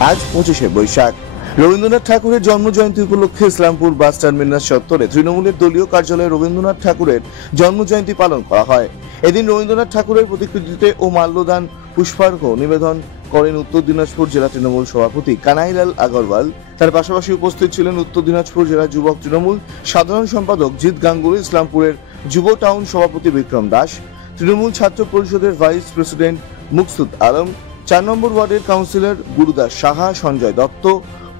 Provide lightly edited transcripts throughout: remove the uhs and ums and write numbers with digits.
আজ 25শে বৈশাখ। রবীন্দ্রনাথ ঠাকুরের জন্মজয়ন্তী উপলক্ষে ইসলামপুর বাস টার্মিনাস চত্বরে তৃণমূলের দলীয় কার্যালয়ে রবীন্দ্রনাথ ঠাকুরের জন্মজয়ন্তী পালন করা হয়। এদিন রবীন্দ্রনাথ ঠাকুরের প্রতিকৃতিতে ও মাল্যদান পুষ্পার্ঘ নিবেদন করেন উত্তর দিনাজপুর জেলা তৃণমূল সভাপতি কানাইলাল আগরওয়াল। তার পাশাপাশি উপস্থিত ছিলেন উত্তর দিনাজপুর জেলা যুবক তৃণমূল সাধারণ সম্পাদক জিৎ গাঙ্গুলি, ইসলামপুরের যুব টাউন সভাপতি বিক্রম দাস, তৃণমূল ছাত্র পরিষদের ভাইস প্রেসিডেন্ট মুকসুদ আলম, 4 নম্বর ওয়ার্ডের কাউন্সিলর গুরুদাস সাহা, সঞ্জয় দত্ত,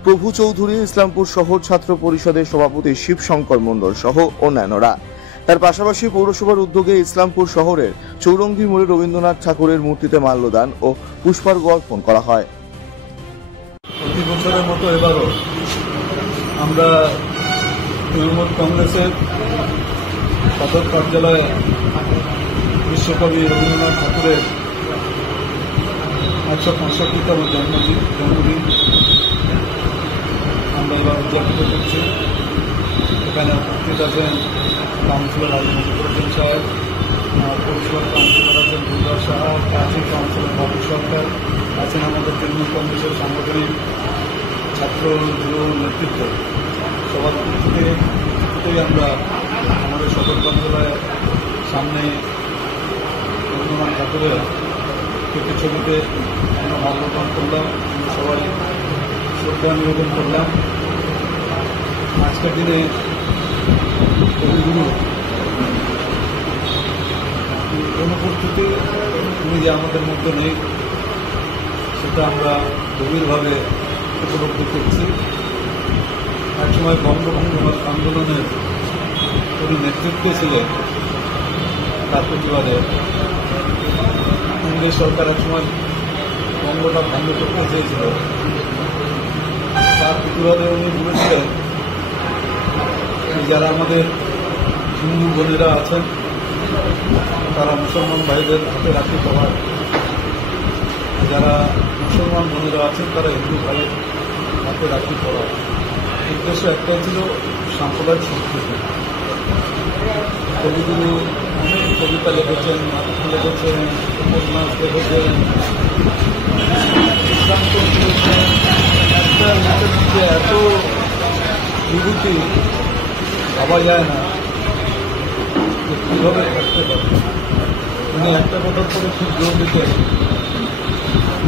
প্রভু চৌধুরী, ইসলামপুর শহর ছাত্র পরিষদের সভাপতি শিবশঙ্কর মণ্ডল সহ অন্যান্যরা। তার পাশাপাশি পৌরসভার উদ্যোগে ইসলামপুর শহরের চৌরঙ্গি মোড়ে রবীন্দ্রনাথ ঠাকুরের মূর্তিতে মাল্যদান ও পুষ্পার্ঘ্য অর্পণ করা হয়। প্রতি বছরের মতো এবারও আমরা তৃণমূল কংগ্রেসের সদর কার্যালয়ে বিশ্বকবি রবীন্দ্রনাথ ঠাকুরের 165তম জন্মদিন আমরা এবার উদযাপিত করছি। এখানে উপস্থিত আছেন কাউন্সিলর রাজনীতি সাহেব, পৌরসভার কাউন্সিলর আছেন গুরুদাস সাহা, প্রাচীন কাউন্সিলর বাবু সরকার আছেন, আমাদের তৃণমূল কংগ্রেসের সাংগঠনিক ছাত্র যুব নেতৃত্ব। সবার থেকে আমরা আমাদের সদর কার্যালয়ের সামনে রবীন্দ্রনাথ ঠাকুরের ছবিতে আমরা মাল্যদান করলাম, সবাই শ্রদ্ধা নিবেদন করলাম। আজকের দিনে কবিগুরু অনুপস্থিতি উনি যে আমাদের মধ্যে নেই সেটা আমরা গভীরভাবে উপলব্ধি করছি। একসময় বঙ্গভঙ্গ আন্দোলনের উনি নেতৃত্বে ছিলেন, তার প্রতিবাদে ইংরেজ সরকার একসময় বঙ্গটা ভঙ্গ করতে চেয়েছিল। তার প্রতিবাদে উনি বলেছিলেন যারা আমাদের হিন্দু বোনেরা আছেন তারা মুসলমান ভাইদের হাতে রাখি পড়ার, যারা মুসলমান বোনেরা আছেন তারা হিন্দু ভাইয়ের হাতে রাখি পড়ার। উদ্দেশ্য একটাই ছিল সাম্প্রদায়িক সম্প্রীতি। কবিগুরু অনেক কবিতা লিখেছেন, নাটক লিখেছেন, উপন্যাস লিখেছেন, সিদ্ধান্ত নিয়েছেন। একটা লোকের মধ্যে এত বিভূতি ভাবা যায় না যে কীভাবে থাকতে পারে। উনি একটা কথার পরে খুব জোর দিতেন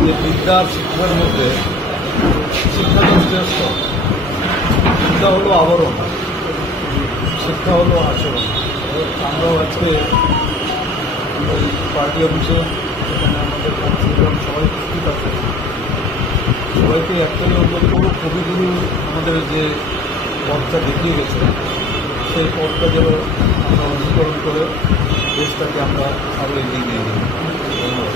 যে বিদ্যার শিক্ষার মধ্যে শিক্ষা শ্রেষ্ঠ। শিক্ষা হলো আবরণ, শিক্ষা হলো আচরণ। আমরাও আজকে পার্টি অফিসে সেখানে আমাদের কাউন্সিলর সবাই উপস্থিত আছে, সবাইকে একটাই অনুরোধ করব, কবিগুরু আমাদের যে পথটা দেখিয়ে গেছে সেই পথটা যেন আমরা অনুসরণ করে দেশটাকে আমরা আরও এগিয়ে নিয়ে যাই। ধন্যবাদ।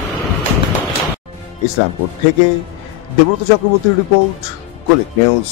ইসলামপুর থেকে দেবব্রত চক্রবর্তীর রিপোর্ট, কলিক নিউজ।